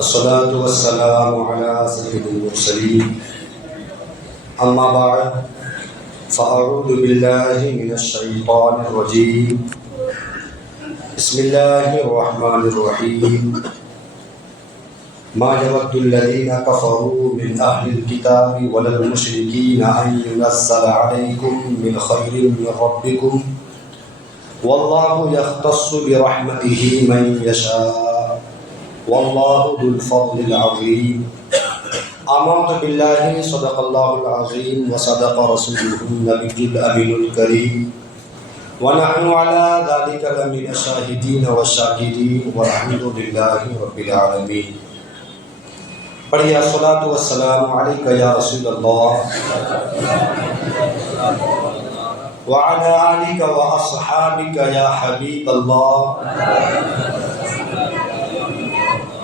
الصلاة والسلام على سيد المرسلين أما بعد فأعوذ بالله من الشيطان الرجيم بسم الله الرحمن الرحيم ما يود الذين كفروا من أهل الكتاب ولا المشركين أن ينزل عليكم من خير من ربكم والله يختص برحمته من يشاء والله ذو الفضل العظيم آمنت بالله صدق الله العظيم وصدق رسوله النبي الأمين الكريم ونحن على ذلك لمن الشاهدين والشاكرين والحمد لله رب العالمين. پڑھیے الصلاۃ والسلام علیک یا رسول اللہ وعلى آلك وأصحابك يا حبيب الله.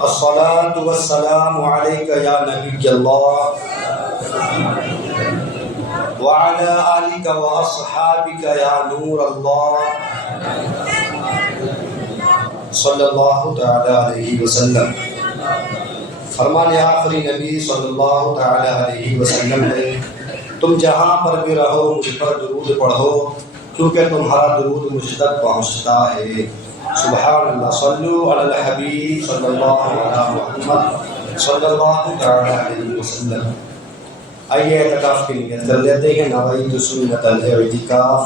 الصلاة والسلام عليك يا نبي الله وعلى آلك وأصحابك يا نور الله صلی اللہ تعالی علیہ وسلم. فرمان آخری نبی صلی اللہ تعالی علیہ وسلم ہے تم جہاں پر بھی رہو مجھ پر درود پڑھو کیونکہ تمہارا درود مجھ تک پہنچتا ہے. سبحان اللہ. صلو علی الحبیب صلی اللہ علیہ محمد صلی اللہ تعالی علیہ وسلم. آئیے اعتکاف کی نیت کر لیتے ہیں. نویت سنت الاعتکاف.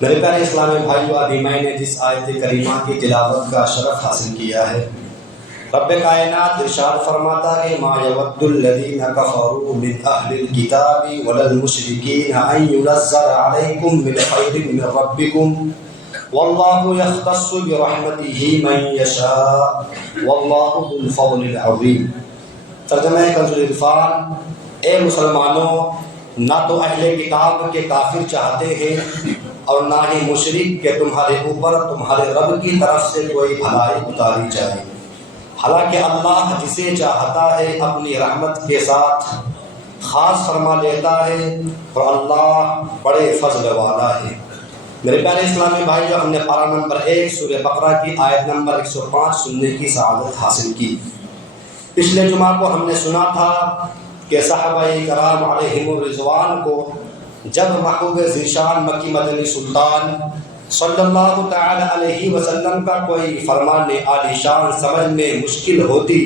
میرے پیارے اسلامی بھائیو، ابھی میں نے جس آیت کریمہ کی تلاوت کا شرف حاصل کیا ہے، رب کائنات ارشاد فرماتا ہے ما یود الذین کفروا من اہل الکتاب ولا المشرکین ان ینزل علیکم من خیر من ربکم واللہ یختص برحمتہ من یشاء واللہ ذو الفضل العظیم. ترجمہ کنز العرفان. اے مسلمانوں، نہ تو اہل کتاب کے کافر چاہتے ہیں اور نہ ہی مشرک کہ تمہارے اوپر تمہارے رب کی طرف سے کوئی بھلائی اتاری جائے، حالانکہ اللہ جسے چاہتا ہے اپنی رحمت کے ساتھ خاص فرما لیتا ہے اور اللہ بڑے فضل والا ہے. میرے پیارے اسلامی بھائیو، ہم نے پارہ نمبر 1 سورہ بقرہ کی آیت نمبر 105 سننے کی سعادت حاصل کی. پچھلے جمعہ کو ہم نے سنا تھا کہ صحابہ کرام علیہم الرضوان کو جب محبوب ذیشان مکی مدنی سلطان صلی اللہ تعالی علیہ وسلم کا کوئی فرمان عالی شان سمجھ میں مشکل ہوتی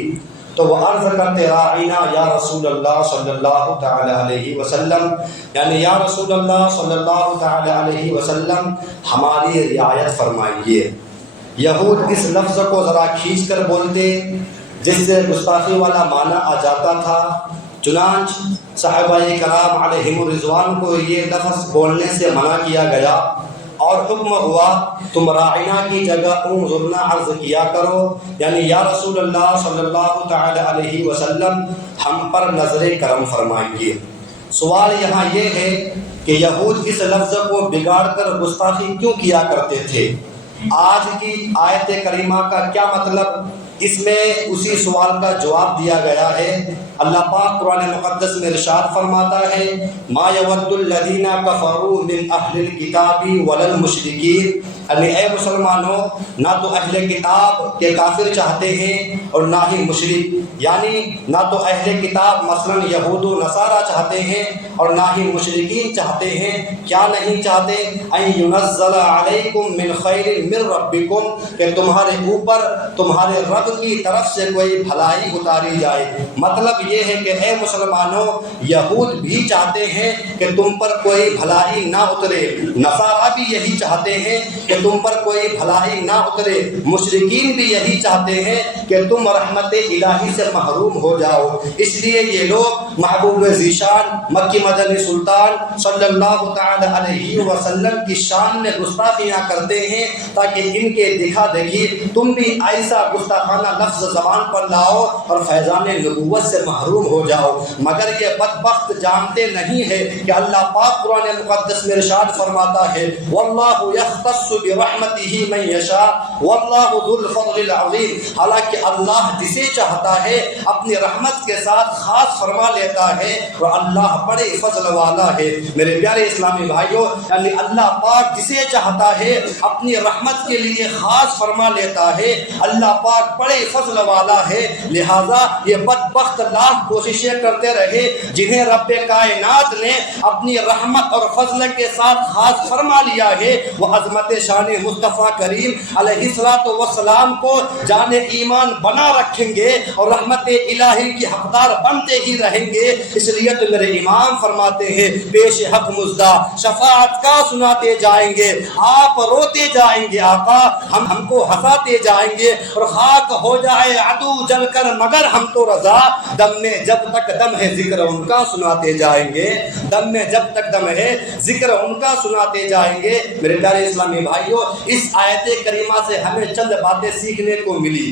تو وہ عرض کرتے راعینا یا رسول اللہ صلی اللہ تعالی علیہ وسلم، یعنی یا رسول اللہ صلی اللہ تعالی علیہ وسلم ہماری رعایت فرمائیے. یہود اس لفظ کو ذرا کھینچ کر بولتے جس سے گستاخی والا معنی آ جاتا تھا، چنانچہ صحابہ کرام علیہم الرضوان کو یہ لفظ بولنے سے منع کیا گیا اور حکم ہوا تم راعینا کی جگہ انظرنا عرض کیا کرو، یعنی یا رسول اللہ صلی اللہ تعالی علیہ وسلم ہم پر نظر کرم فرمائیے. سوال یہاں یہ ہے کہ یہود اس لفظ کو بگاڑ کر گستاخی کیوں کیا کرتے تھے؟ آج کی آیت کریمہ کا کیا مطلب؟ اس میں اسی سوال کا جواب دیا گیا ہے. اللہ پاک قرآن مقدس میں ارشاد فرماتا ہے ما یود الذین کفروا من اہل الکتاب ولا المشرکین، یعنی اے مسلمانوں، نہ تو اہل کتاب کے کافر چاہتے ہیں اور نہ ہی مشرک، یعنی نہ تو اہل کتاب مثلا یہود و نصارہ چاہتے ہیں اور نہ ہی مشرکین چاہتے ہیں. کیا نہیں چاہتے؟ ان ینزل علیکم من خیر من ربکم، کہ تمہارے اوپر تمہارے رب کی طرف سے کوئی بھلائی اتاری جائے. مطلب یہ ہے کہ اے مسلمانوں، یہود بھی چاہتے ہیں کہ تم پر کوئی بھلائی نہ اترے، نصارہ بھی یہی چاہتے ہیں کہ تم پر کوئی بھلائی نہ اترے، مشرکین بھی یہی چاہتے ہیں کہ تم رحمت الہی سے محروم ہو جاؤ. اس لیے یہ لوگ محبوب ذیشان مکی مدنی سلطان صلی اللہ تعالی علیہ وسلم کی شان میں گستاخیاں کرتے ہیں تاکہ ان کے دکھا دیکھی تم بھی ایسا گستاخانہ لفظ زبان پر لاؤ اور فیضان نبوت سے محروم ہو جاؤ. مگر یہ بدبخت جانتے نہیں ہے کہ اللہ پاک قرآن مقدس میں ارشاد فرماتا ہے واللہ یختص برحمتہ من یشاء واللہ ذو الفضل العظیم، حالانکہ اللہ جسے چاہتا ہے اپنی رحمت رحمت کے ساتھ خاص فرما لیتا ہے اور اللہ بڑے فضل والا ہے۔ میرے پیارے اسلامی بھائیوں، یعنی اللہ پاک جسے چاہتا ہے اپنی رحمت کے لیے خاص فرما لیتا ہے۔ اللہ پاک بڑے فضل والا ہے، لہذا یہ بدبخت لاکھ کوششیں کرتے رہے جنہیں رب کائنات نے اپنی رحمت اور فضل کے ساتھ خاص فرما لیا ہے، وہ عظمت شان مصطفیٰ کریم علیہ السلام کو جان ایمان بنا رکھیں گے اور رحمت الہی کی حقدار بنتے ہی رہیں گے۔ اس لیے تو میرے امام فرماتے ہیں پیش حق مزدہ شفاعت کا سناتے جائیں گے، آپ روتے جائیں گے آقا، ہم کو ہنساتے جائیں گے، اور خاک ہو جائے عدو جل کر مگر ہم تو رضا، دم میں جب تک دم ہے ذکر ان کا سناتے جائیں گے، دم میں جب تک دم ہے ذکر ان کا سناتے جائیں گے۔ میرے پیارے اسلامی بھائیوں، اس آیت کریمہ سے ہمیں چند باتیں سیکھنے کو ملی۔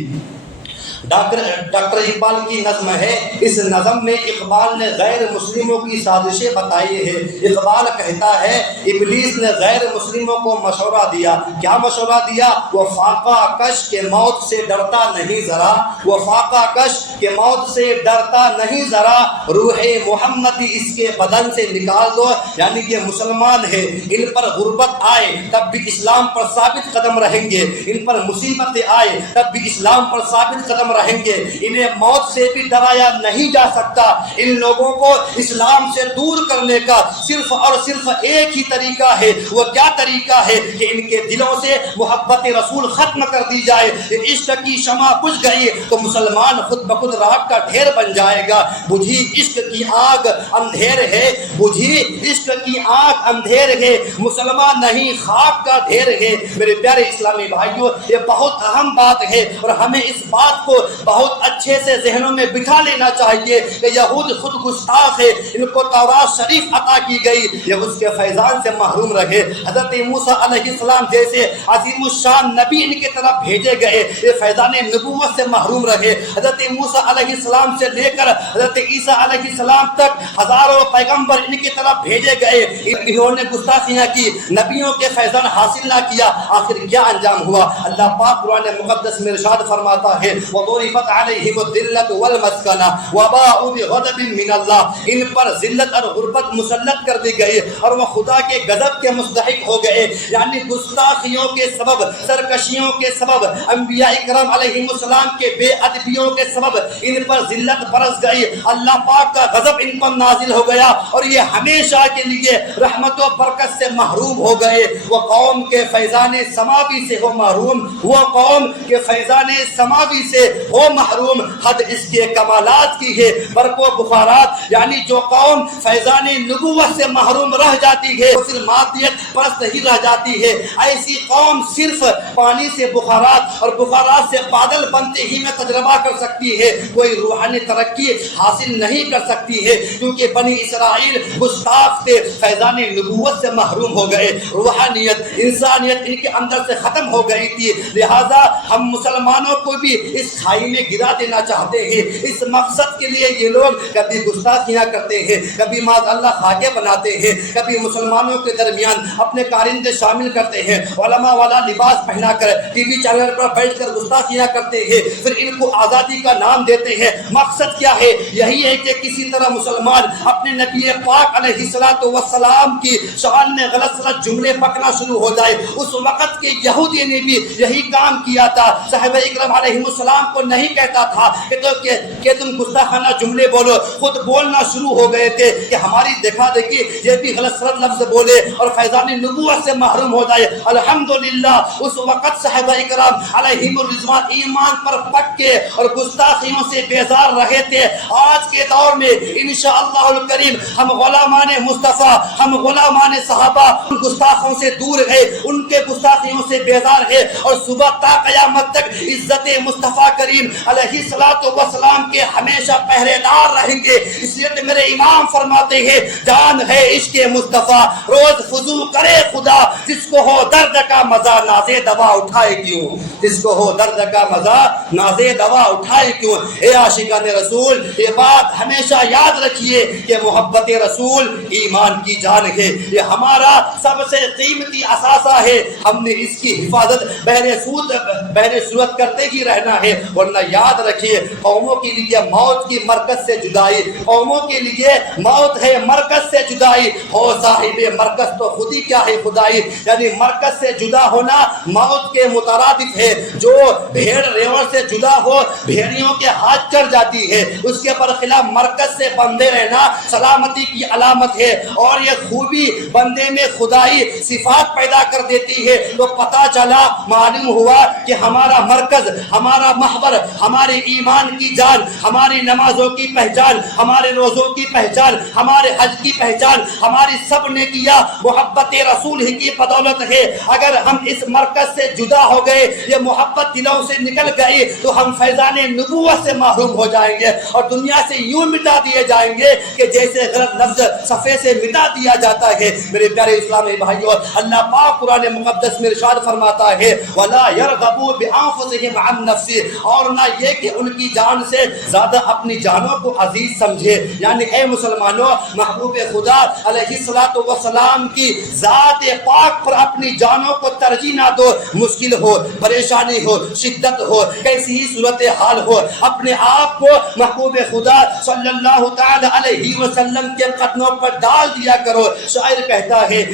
ڈاکٹر اقبال کی نظم ہے، اس نظم میں اقبال نے غیر مسلموں کی سازشیں بتائی ہے۔ اقبال کہتا ہے ابلیس نے غیر مسلموں کو مشورہ دیا، کیا مشورہ دیا؟ وہ فاقہ کش کے موت سے ڈرتا نہیں ذرا، وہ فاقہ کش کے موت سے ڈرتا نہیں ذرا، روح محمدی اس کے بدن سے نکال دو، یعنی یہ مسلمان ہے، ان پر غربت آئے تب بھی اسلام پر ثابت قدم رہیں گے، ان پر مصیبتیں آئے تب بھی اسلام پر ثابت قدم رہیں گے، انہیں موت سے بھی ڈرایا نہیں جا سکتا۔ ان لوگوں کو اسلام سے دور کرنے کا صرف اور صرف ایک ہی طریقہ ہے، وہ کیا طریقہ ہے کہ ان کے دلوں سے محبت رسول ختم کر دی جائے۔ عشق کی شمع بجھ گئی تو مسلمان خود بخود راکھ کا ڈھیر بن جائے گا۔ بجھی عشق کی آگ اندھیر ہے، بجھی عشق کی آگ اندھیر ہے، مسلمان نہیں خاک کا ڈھیر ہے۔ میرے پیارے اسلامی بھائیوں، یہ بہت اہم بات ہے اور ہمیں اس بات کو بہت اچھے سے ذہنوں میں بٹھا لینا چاہیے کہ یہود خود گستاخ ہے، ان کو تورات شریف عطا کی گئی، یہ اس کے فیضان سے محروم رہے۔ حضرت موسیٰ علیہ السلام جیسے عظیم الشان نبی ان کی طرف بھیجے گئے، یہ فیضان نبوت سے محروم رہے۔ حضرت موسیٰ علیہ السلام سے لے کر حضرت عیسیٰ علیہ السلام تک ہزاروں پیغمبر ان کی طرف بھیجے گئے، انہوں نے گستاخیاں کی، نبیوں کے فیضان حاصل نہ کیا، آخر کیا انجام ہوا؟ اللہ پاک قرآن مقدس میں ارشاد فرماتا ہے وَضُرِبَتْ عَلَيْهِمُ الذِّلَّةُ وَالْمَسْكَنَةُ وَبَاءُوا بِغَضَبٍ مِّنَ اللَّهِ، ان پر ذلت اور غربت مسلط کر دی گئی اور وہ خدا کے غضب کے مستحق ہو گئے، یعنی گستاخیوں کے سبب، سرکشیوں کے سبب، انبیاء اکرام علیہ السلام کے بے ادبیوں کے سبب ان پر ذلت برس گئی، اللہ پاک کا غضب ان پر نازل ہو گیا اور یہ ہمیشہ کے لیے رحمت و برکت سے محروم ہو گئے۔ وہ قوم کے فیضان سماوی سے ہو محروم، وہ قوم کے فیضان سماوی سے ہو محروم، حد اس کے کمالات کی ہے، برق و بخارات، یعنی جو قوم فیضان نبوت سے محروم رہ جاتی ہے وہ صرف مادیت پرست ہی رہ جاتی ہے۔ ایسی قوم صرف پانی سے بخارات اور بخارات سے بادل بنتے ہی میں تجربہ کر سکتی ہے، کوئی روحانی ترقی حاصل نہیں کر سکتی ہے، کیونکہ بنی اسرائیل گستاخ تھے، فیضان نبوت سے محروم ہو گئے، روحانیت انسانیت ان کے اندر سے ختم ہو گئی تھی۔ لہذا ہم مسلمانوں کو بھی اس کھائی میں گرا دینا چاہتے ہیں۔ اس مقصد کے لیے یہ لوگ کبھی گستاخیاں کرتے ہیں، کبھی معاذ اللہ خاکے بناتے ہیں، کبھی مسلمانوں کے درمیان اپنے کارندے شامل کرتے ہیں، علماء والا لباس پہنا کر ٹی وی چینل پر بیٹھ کر گستاخیاں کرتے ہیں، پھر ان کو آزادی کا نام دیتے ہیں۔ مقصد کیا ہے؟ یہی ہے کہ کسی طرح مسلمان اپنے نبی پاک علیہ السلام کی شان میں غلط غلط جملے پکنا شروع ہو جائے۔ اس وقت کے یہودی نے بھی یہی کام کیا تھا، صحابہ اکرام علیہ السلام کو نہیں کہتا تھا کہ تم گستاخانہ جملے بولو، خود بولنا شروع ہو گئے تھے کہ ہماری دیکھا دیکھی یہ بھی غلط غلط لفظ بولے اور فیضان نبوت سے محروم ہو جائے۔ الحمدللہ اس وقت صحابہ اکرام علیہم الرضوان ایمان پر پکے اور گستاخیوں سے بیزار رہے تھے۔ آج کے دور میں انشاءاللہ الکریم ہم غلامان مصطفیٰ، ہم غلامان صحابہ ان گستاخوں سے دور گئے، ان کے گستاخیوں سے بیزار ہے اور صبح تا قیامت تک عزت مصطفیٰ کریم علیہ السلام کے ہمیشہ پہرے دار رہیں گے۔ اس لیے میرے امام فرماتے ہیں جان ہے عشق مصطفیٰ روز فضو کرے خدا، جس کو ہو درد کا مزہ نازے دوا اٹھائے کیوں، جس کو ہو درد کا مزہ نازے دوا اٹھائے کیوں۔ اے عاشقان رسول، یہ بات ہمیشہ یاد رکھیے کہ محبت رسول ایمان کی جان ہے، یہ ہمارا سب سے قیمتی اثاثہ ہے، ہم نے اس کی حفاظت بہر صورت کرتے ہی رہنا ہے۔ ورنہ یاد رکھیے قوموں کے لیے موت کی مرکز سے جدائی، قوموں کے لیے موت ہے مرکز سے جدائی، ہو صاحب مرکز تو خود ہی کیا ہے خدائی، یعنی مرکز سے جدا ہونا موت کے مترادف ہے۔ جو بھیڑ ریوڑ سے جدا ہو بھیڑیوں کے ہاتھ چڑھ جاتی ہے، اس کے برخلاف مرکز سے بندے رہنا سلامتی کی علامت ہے، اور یہ خوبی بندے میں خدائی صفات پیدا کر دیتی ہے۔ تو پتہ چلا، معلوم ہوا کہ ہمارا مرکز، ہمارا محور، ہمارے ایمان کی جان، ہماری نمازوں کی پہچان، ہمارے روزوں کی پہچان، ہمارے حج کی پہچان، ہماری سب نے کیا محبت رسول ہی کی بدولت ہے۔ اگر ہم اس مرکز سے جدا ہو گئے، یہ محبت دلوں سے نکل گئی، تو ہم فیضان نبوت سے محروم ہو جائیں گے اور دنیا سے یوں مٹا دیے جائیں گے کہ جیسے غلط لفظ صفحے سے مٹا دیا جاتا ہے۔ میرے پیارے اسلامی بھائیوں، اللہ پاک قرآن مقدس میں ارشاد فرماتا ہے وَلَا يَرْغَبُوا بِأَنفُسِهِمْ عَنْ نَفْسِهِ، اور نہ یہ کہ ان کی جان سے زیادہ اپنی جانوں کو عزیز سمجھے۔ یعنی اے مسلمانوں، محبوب خدا علیہ السلام کی ذات پاک پر اپنی جانوں کو ترجیح نہ دو، مشکل ہو، پریشانی ہو، شدت ہو، کیسی ہی صورتحال ہو، اپنے آپ کو محبوب خدا صلی اللہ تعالی علیہ وسلم کے قدموں پر ڈال دیا کرو۔ شاعر کہتا ہے